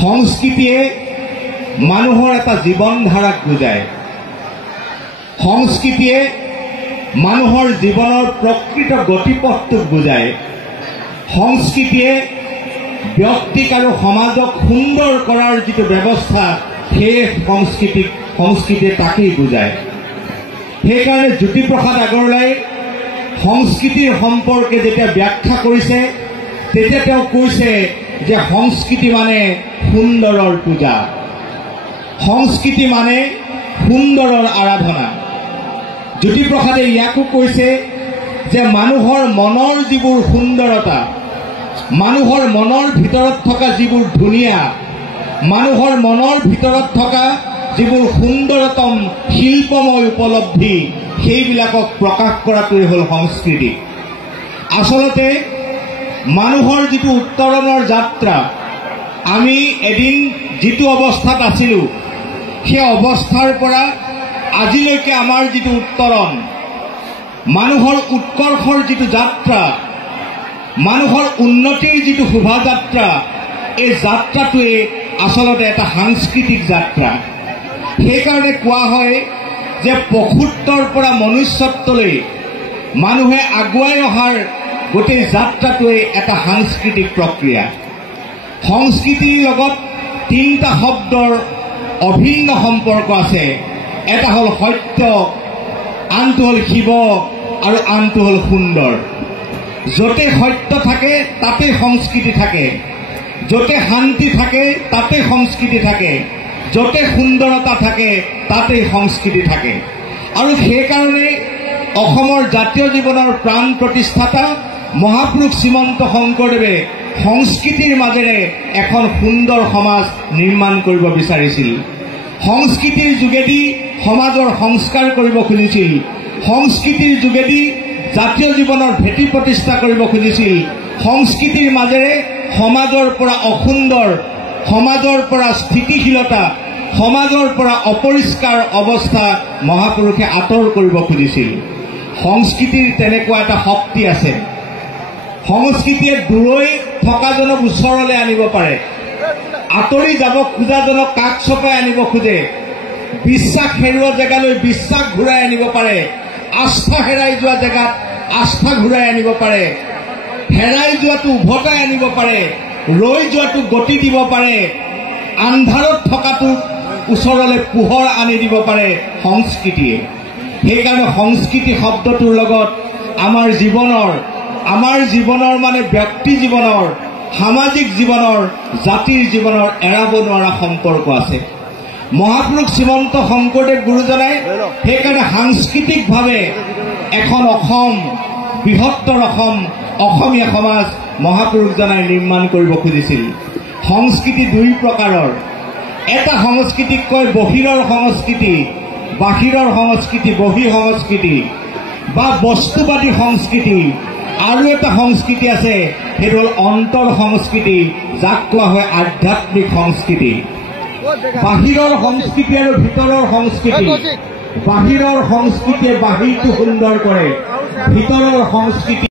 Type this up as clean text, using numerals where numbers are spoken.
সংস্কৃতিয়ে মানুহৰ এটা জীৱন ধাৰাক বুজায়। সংস্কৃতিয়ে মানুহৰ জীৱনৰ প্ৰকৃত গতিপথটোক বুজায়। সংস্কৃতিয়ে ব্যক্তিক আৰু সমাজক সুন্দৰ কৰাৰ যিটো ব্যৱস্থা সেই সংস্কৃতিয়ে তাকেই বুজায়। সেইকাৰণে জ্যোতিপ্ৰসাদ আগৰৱালাই সংস্কৃতিৰ সম্পৰ্কে যেতিয়া ব্যাখ্যা কৰিছে তেতিয়া তেওঁ কৈছে যে সংস্কৃতি মানে সুন্দৰৰ পূজা, সংস্কৃতি মানে সুন্দৰৰ আৰাধনা। জ্যোতিপ্ৰসাদে ইয়াকো কৈছে যে মানুহৰ মনৰ যিবোৰ সুন্দৰতা, মানুহৰ মনৰ ভিতৰত থকা যিবোৰ ধুনীয়া, মানুহৰ মনৰ ভিতৰত থকা যিবোৰ সুন্দৰতম শিল্পময় উপলব্ধি, সেইবিলাকক প্ৰকাশ কৰাটোৱে হ'ল সংস্কৃতি। আচলতে মানুহৰ যিটো উত্তৰণৰ যাত্ৰা, আমি এদিন যিটো অৱস্থাত আছিলোঁ সেই অৱস্থাৰ পৰা আজিলৈকে আমাৰ যিটো উত্তৰণ, মানুহৰ উৎকৰ্ষৰ যিটো যাত্ৰা, মানুহৰ উন্নতিৰ যিটো শোভাযাত্ৰা, এই যাত্ৰাটোৱে আচলতে এটা সাংস্কৃতিক যাত্ৰা। সেইকাৰণে কোৱা হয় যে পশুত্বৰ পৰা মনুষ্যত্বলৈ মানুহে আগুৱাই অহাৰ গোটেই যাত্ৰাটোৱে এটা সাংস্কৃতিক প্ৰক্ৰিয়া। সংস্কৃতিৰ লগত তিনিটা শব্দৰ অভিন্ন সম্পৰ্ক আছে। এটা হ'ল সত্য, আনটো হ'ল শিৱ আৰু আনটো হ'ল সুন্দৰ। য'তে সত্য থাকে তাতে সংস্কৃতি থাকে, য'তে শান্তি থাকে তাতে সংস্কৃতি থাকে, য'তে সুন্দৰতা থাকে তাতে সংস্কৃতি থাকে। আৰু সেইকাৰণে অসমৰ জাতীয় জীৱনৰ প্ৰাণ প্ৰতিষ্ঠাতা মহাপুৰুষ শ্ৰীমন্ত শংকৰদেৱে সংস্কৃতিৰ মাজেৰে এখন সুন্দৰ সমাজ নিৰ্মাণ কৰিব বিচাৰিছিল। সংস্কৃতিৰ যোগেদি সমাজৰ সংস্কাৰ কৰিব খুজিছিল, সংস্কৃতিৰ যোগেদি জাতীয় জীৱনৰ ভেটি প্ৰতিষ্ঠা কৰিব খুজিছিল। সংস্কৃতিৰ মাজেৰে সমাজৰ পৰা অসুন্দৰ, সমাজৰ পৰা স্থিতিশীলতা, সমাজৰ পৰা অপৰিষ্কাৰ অৱস্থা মহাপুৰুষে আঁতৰ কৰিব খুজিছিল। সংস্কৃতিৰ তেনেকুৱা এটা শক্তি আছে। সংস্কৃতিয়ে দূৰৈ থকাজনক ওচৰলৈ আনিব পাৰে, আঁতৰি যাব খোজাজনক কাষ চপাই আনিব খোজে, বিশ্বাস হেৰুৱা জেগালৈ বিশ্বাস ঘূৰাই আনিব পাৰে, আস্থা হেৰাই যোৱা জেগাত আস্থা ঘূৰাই আনিব পাৰে, হেৰাই যোৱাটো উভতাই আনিব পাৰে, ৰৈ যোৱাটো গতি দিব পাৰে, আন্ধাৰত থকাটো ওচৰলৈ পোহৰ আনি দিব পাৰে সংস্কৃতিয়ে। সেইকাৰণে সংস্কৃতি শব্দটোৰ লগত আমাৰ জীৱনৰ মানে ব্যক্তি জীৱনৰ, সামাজিক জীৱনৰ, জাতিৰ জীৱনৰ এৰাব নোৱাৰা সম্পৰ্ক আছে। মহাপুৰুষ শ্ৰীমন্ত শংকৰদেৱ গুৰুজনাই সেইকাৰণে সাংস্কৃতিকভাৱে এখন অসম, বৃহত্তৰ অসম, অসমীয়া সমাজ মহাপুৰুষজনাই নিৰ্মাণ কৰিব খুজিছিল। সংস্কৃতি দুই প্ৰকাৰৰ। এটা সংস্কৃতিক কয় বহিৰৰ সংস্কৃতি, বাহিৰৰ সংস্কৃতি, বহি সংস্কৃতি বা বস্তুবাদী সংস্কৃতি। আৰু এটা সংস্কৃতি আছে, সেইটো হ'ল অন্তৰ সংস্কৃতি, যাক কোৱা হয় আধ্যাত্মিক সংস্কৃতি। বাহিৰৰ সংস্কৃতি আৰু ভিতৰৰ সংস্কৃতি। বাহিৰৰ সংস্কৃতিয়ে বাহিৰটো সুন্দৰ কৰে, ভিতৰৰ সংস্কৃতি